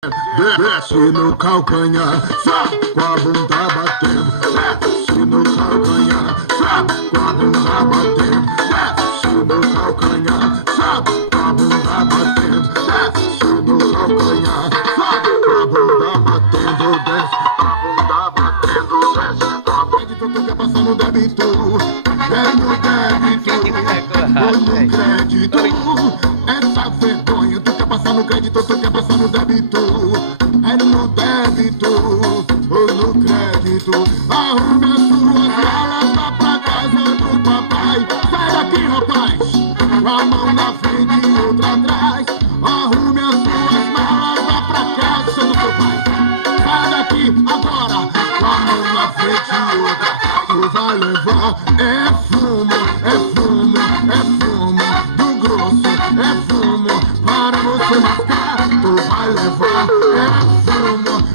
Desce no calcanhar, só com a bunda batendo. Desce no calcanhar, só com a bunda batendo. Desce no calcanhar, só com a bunda batendo. Desce no calcanhar, só com a bunda batendo. Desce a bunda batendo, desce. Crédito, tu quer passar no débito? É no débito, ou no crédito. Essa vergonha, tu quer passar no crédito, tu quer passar no débito. É no débito ou no crédito. Arrume as suas malas, vá pra casa do papai. Sai daqui, rapaz, com a mão na frente e outra atrás. Arrume as suas malas, vá pra casa do papai. Sai daqui agora, com a mão na frente e outra atrás. Tu vai levar é fumo, é fumo, é fumo do grosso, é fumo para você mascar. Tu vai levar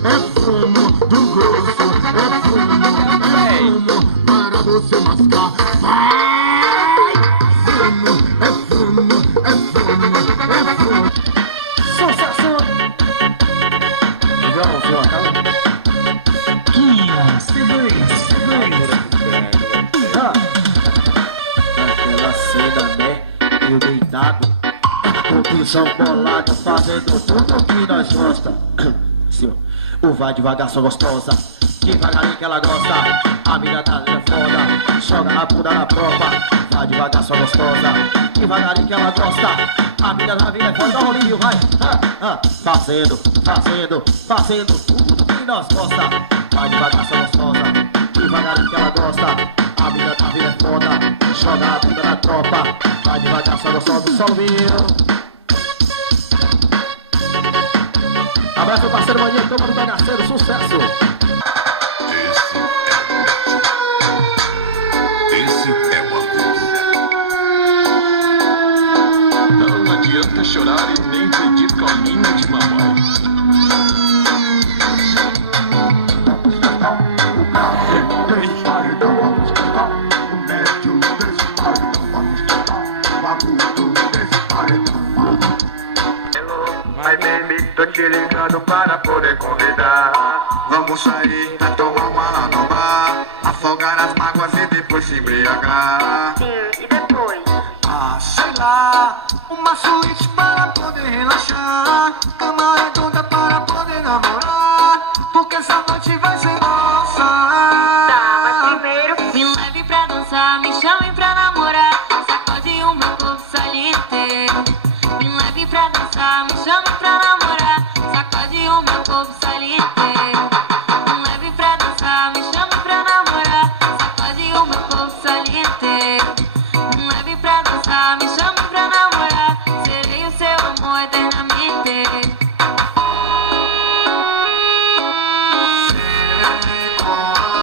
é fumo do grosso, é fumo para você mascar. Vai! Fumo, é fumo, é fumo, é fumo. Sucesso! Viu, calma. C2. Aquela cena, né? Eu deitado, posição bolada, fazendo tudo que nós gosta. Sim, o vai devagar, só gostosa, devagarinho que ela gosta. A mina tá foda, joga a bunda na prova. Vai devagar, só gostosa, devagarinho que ela gosta. A mina na vida é foda, dá um rolinho, vai. Fazendo tudo que nós gosta. Vai devagar, só gostosa, devagarinho que ela gosta. A mina na vida é foda, joga a bunda na tropa. Vai devagar, só gostosa, solinho. Abraço meu parceiro Maninho, toma do bagaceiro, sucesso! Esse é o acústica. Não adianta chorar e nem pedir calminho de mamãe. Ai baby, tô te ligando para poder convidar. Vamos sair pra tomar uma lá no bar, afogar as mágoas e depois se embriagar. Sim, e depois? Ah, sei lá, uma suíte para poder relaxar. Cama redonda